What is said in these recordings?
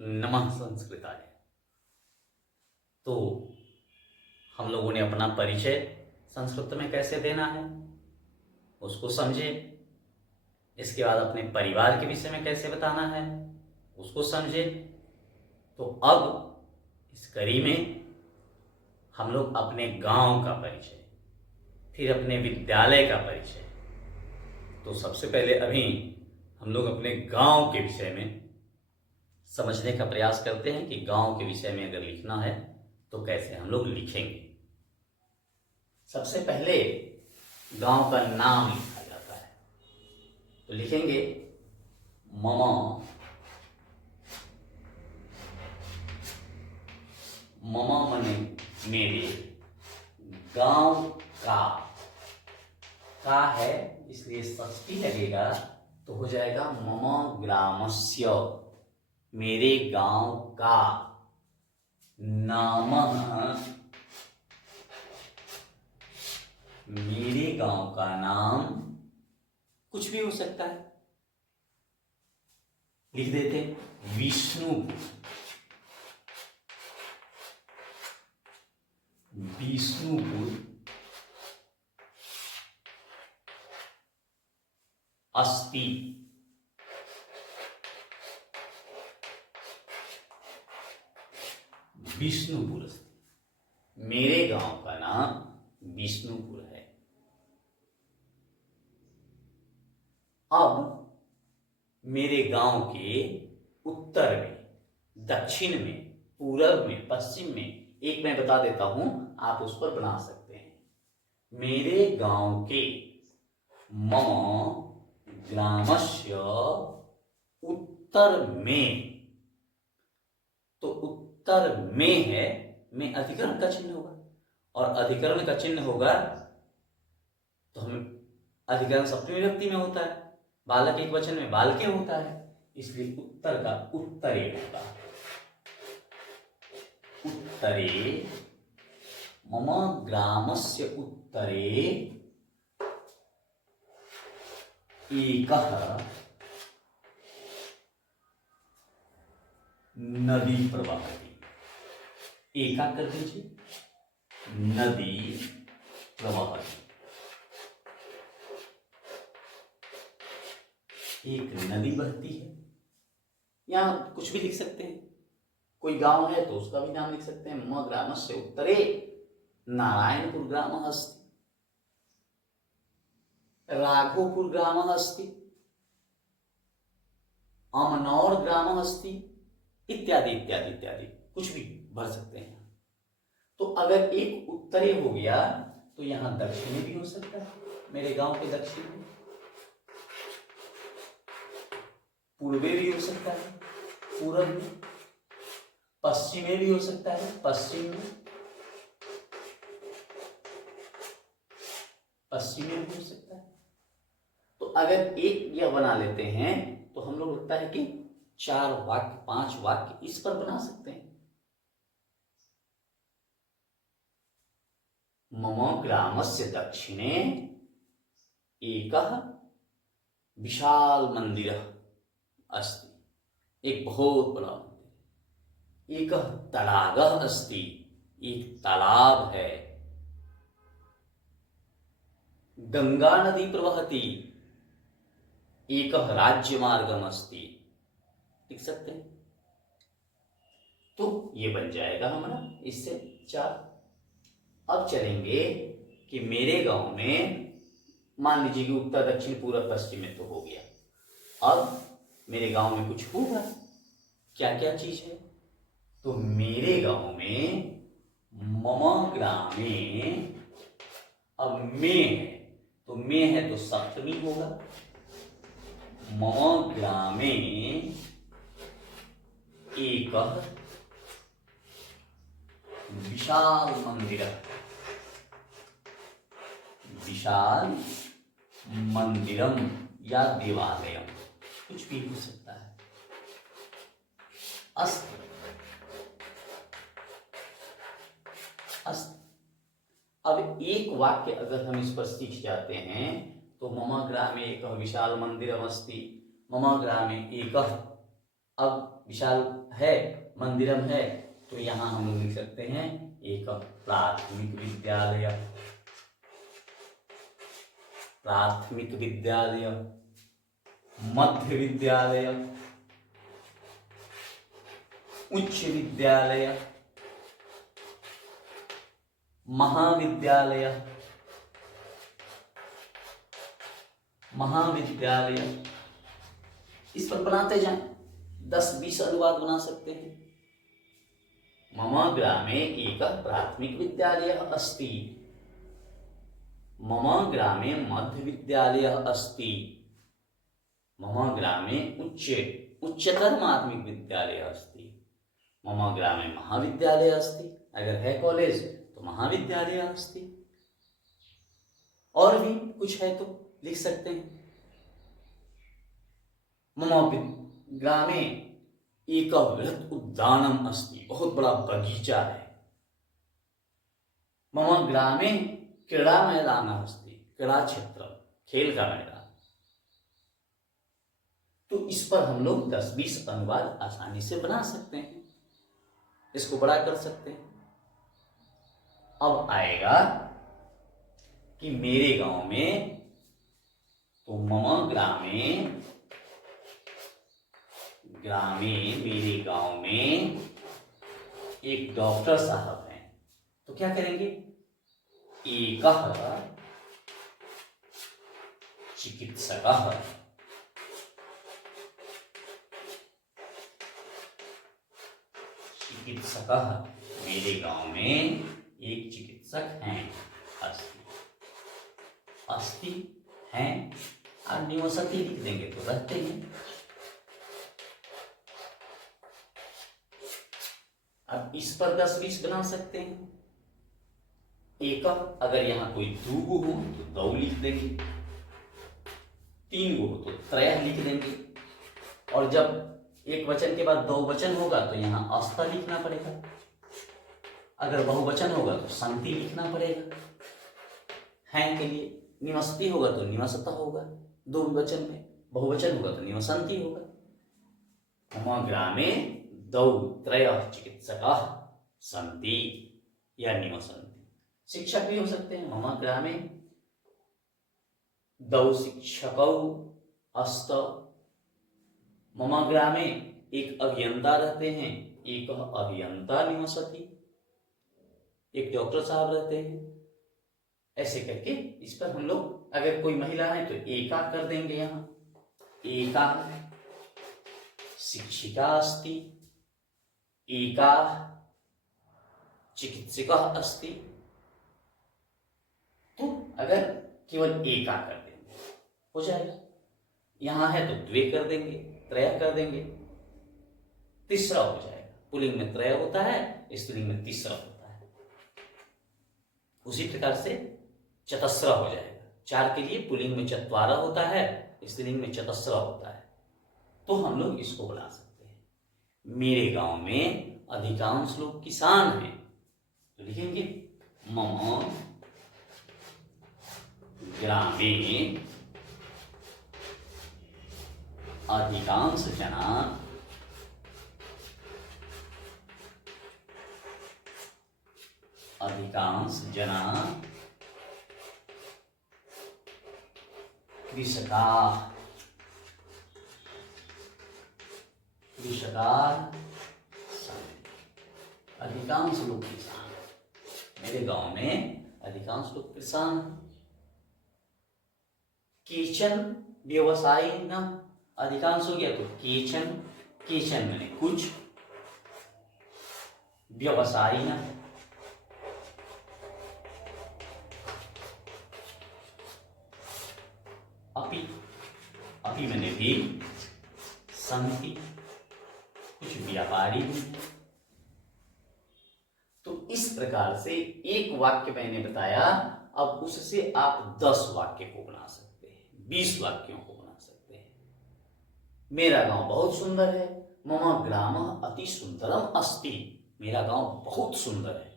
नमः संस्कृताय। तो हम लोगों ने अपना परिचय संस्कृत में कैसे देना है उसको समझे। इसके बाद अपने परिवार के विषय में कैसे बताना है उसको समझे। तो अब इस कड़ी में हम लोग अपने गांव का परिचय, फिर अपने विद्यालय का परिचय। तो सबसे पहले अभी हम लोग अपने गांव के विषय में समझने का प्रयास करते हैं कि गांव के विषय में अगर लिखना है तो कैसे हम लोग लिखेंगे। सबसे पहले गांव का नाम लिखा जाता है। तो लिखेंगे मम। मम मने मेरे, गांव का है इसलिए षष्ठी लगेगा तो हो जाएगा मम ग्रामस्य, मेरे गांव का। नाम, मेरे गांव का नाम कुछ भी हो सकता है। लिख देते विष्णुपुर। विष्णुपुर अस्ति। विष्णुपुर अस्ति, मेरे गांव का नाम विष्णुपुर है। अब मेरे गांव के उत्तर में, दक्षिण में, पूर्व में, पश्चिम में एक मैं बता देता हूं, आप उस पर बना सकते हैं। मेरे गांव के मम ग्रामस्य उत्तर में। तो उत्तर में है, में अधिकरण का चिन्ह होगा और अधिकरण का चिन्ह होगा तो हमें अधिकरण सप्तमी विभक्ति में होता है, बालक एक वचन में बालके होता है, इसलिए उत्तर का उत्तरे होगा। उत्तरे, मम ग्रामस्य उत्तरे एकः नदी प्रवहति। एका कर दीजिए, नदी प्रवहति। एक नदी बहती है। यहां कुछ भी लिख सकते हैं, कोई गांव है तो उसका भी नाम लिख सकते हैं। मम ग्रामस्य उत्तरे नारायणपुर ग्रामः अस्ति, राघोपुर ग्रामः अस्ति, अमनौर ग्रामः अस्ति, इत्यादि इत्यादि इत्यादि कुछ भी भर सकते हैं। तो अगर एक उत्तरे हो गया तो यहां दक्षिणी भी हो सकता है, मेरे गांव के दक्षिण में। पूर्वे भी हो सकता है, पूर्व में। पश्चिमे भी हो सकता है, पश्चिम में। पश्चिमी भी हो सकता है। तो अगर एक यह बना लेते हैं तो हम लोग लगता है कि 4 वाक्य 5 वाक्य इस पर बना सकते हैं। मम ग्रामस्य दक्षिणे एकः विशाल मंदिरः अस्ति, एक बहुत बड़ा मंदिर। एकः तडागः अस्ति, एक तालाब है। गंगा नदी प्रवहति, एकः राज्यमार्गम् अस्ति। लिख सकते हैं। तो ये बन जाएगा हमारा इससे 4। अब चलेंगे कि मेरे गांव में, मान लीजिए कि उत्तर दक्षिण पूर्व पश्चिम में तो हो गया। अब मेरे गांव में कुछ होगा, क्या क्या चीज है। तो मेरे गांव में मम ग्रामे, अब में है तो में है तो सप्तमी होगा। मम ग्रामे एकः विशाल मंदिरः, विशाल मंदिरम या देवालयम कुछ भी हो सकता है। अस्त, अस्त। अब एक वाक्य अगर हम इस पर सीख जाते हैं तो मम ग्रामे एकः विशाल मंदिरम अस्ति, मम ग्रामे एकः अब विशाल है, मंदिरम है, तो यहाँ हम लोग लिख सकते हैं एक प्राथमिक विद्यालय, प्राथमिक विद्यालय, मध्य विद्यालय, उच्च विद्यालय, महाविद्यालय, महाविद्यालय। इस पर बनाते जाएं, 10-20 अनुवाद बना सकते हैं। मम ग्रामे एक प्राथमिक विद्यालय अस्ति, मम ग्रामे मध्य विद्यालय अस्ति, मम ग्रामे उच्चतर माध्यमिक विद्यालय अस्ति, मम ग्रामे महाविद्यालय अस्ति। अगर है कॉलेज तो महाविद्यालय अस्ति। और भी कुछ है तो लिख सकते हैं। मम ग्रामे एक बृहत् उद्यानम अस्ति, बहुत बड़ा बगीचा है। मम ग्रामे क्रीड़ा मैदान अस्ति, क्रीड़ा क्षेत्र, खेल का मैदान। तो इस पर हम लोग 10-20 अनुवाद आसानी से बना सकते हैं। इसको बड़ा कर सकते हैं। अब आएगा कि मेरे गांव में, तो मम ग्रामे मेरे गांव में एक डॉक्टर साहब हैं। तो क्या करेंगे? एकः चिकित्सकः, चिकित्सकः, मेरे गांव में एक चिकित्सक हैं। अस्ति, अस्ति हैं, और निवसति लिख देंगे तो रहते हैं। अब इस पर 10-20 बना सकते हैं। एक, अगर यहां कोई दो हो तो दो लिख देंगे, 3 हो तो त्रय लिख देंगे, और जब एक वचन के बाद दो वचन होगा तो यहां अस्ता लिखना पड़ेगा। अगर बहुवचन होगा तो संति लिखना पड़ेगा। हैं के लिए निवसति होगा तो निवसता होगा, दो वचन में। बहुवचन होगा तो निवसंति होगा। मम ग्रामे दौ त्रयः चिकित्सकाः सन्ति या निवसन्ति। शिक्षक भी हो सकते हैं। मम ग्रामे दौ शिक्षकौ अस्त, मम ग्रामे एक अभियंता रहते हैं, एक अभियंता निवसति, एक डॉक्टर साहब रहते हैं। ऐसे करके इस पर हम लोग, अगर कोई महिला है तो एका कर देंगे। यहां एका शिक्षिका अस्ति, एका चिकित्सिका अस्ति। तो अगर केवल एका कर देंगे हो जाएगा। यहां है तो द्वे कर देंगे, त्रय कर देंगे, तीसरा हो जाएगा। पुल्लिंग में त्रय होता है, स्त्रीलिंग में तीसरा होता है। उसी प्रकार से चतस्र हो जाएगा। 4 के लिए पुल्लिंग में चत्वारा होता है, स्त्रीलिंग में चतस्र होता है। तो हम लोग इसको बना सकते हैं। मेरे गांव में अधिकांश लोग किसान हैं, तो लिखेंगे मम ग्रामे अधिकांश जना कृषकाः अधिकांश लोग किसान। मेरे गांव में अधिकांश लोग किसान। केचन व्यवसायी न, अधिकांश हो गया तो केचन, केचन मैंने कुछ, व्यवसायी न, अपि, अपि मैंने भी, संति कुछ व्यापारी। तो इस प्रकार से एक वाक्य मैंने बताया। अब उससे आप 10 वाक्य को बना सकते हैं, 20 वाक्यों को बना सकते हैं। मेरा गांव बहुत सुंदर है, मम ग्रामः अति सुंदरम अस्ति, मेरा गांव बहुत सुंदर है।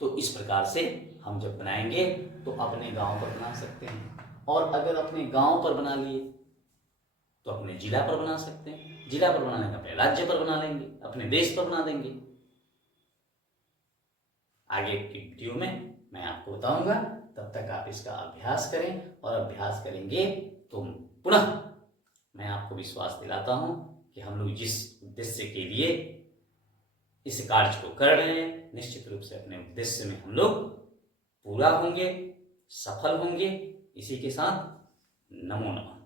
तो इस प्रकार से हम जब बनाएंगे तो अपने गांव पर बना सकते हैं। और अगर अपने गांव पर बना लिए तो अपने जिला पर बना सकते हैं, जिला पर बनाने का अपने राज्य पर बना लेंगे, अपने देश पर बना देंगे। आगे की वीडियो में मैं आपको बताऊंगा, तब तक आप इसका अभ्यास करें, और अभ्यास करेंगे तो पुनः मैं आपको विश्वास दिलाता हूं कि हम लोग जिस उद्देश्य के लिए इस कार्य को कर रहे हैं, निश्चित रूप से अपने उद्देश्य में हम लोग पूरा होंगे, सफल होंगे। इसी के साथ नमो नमः।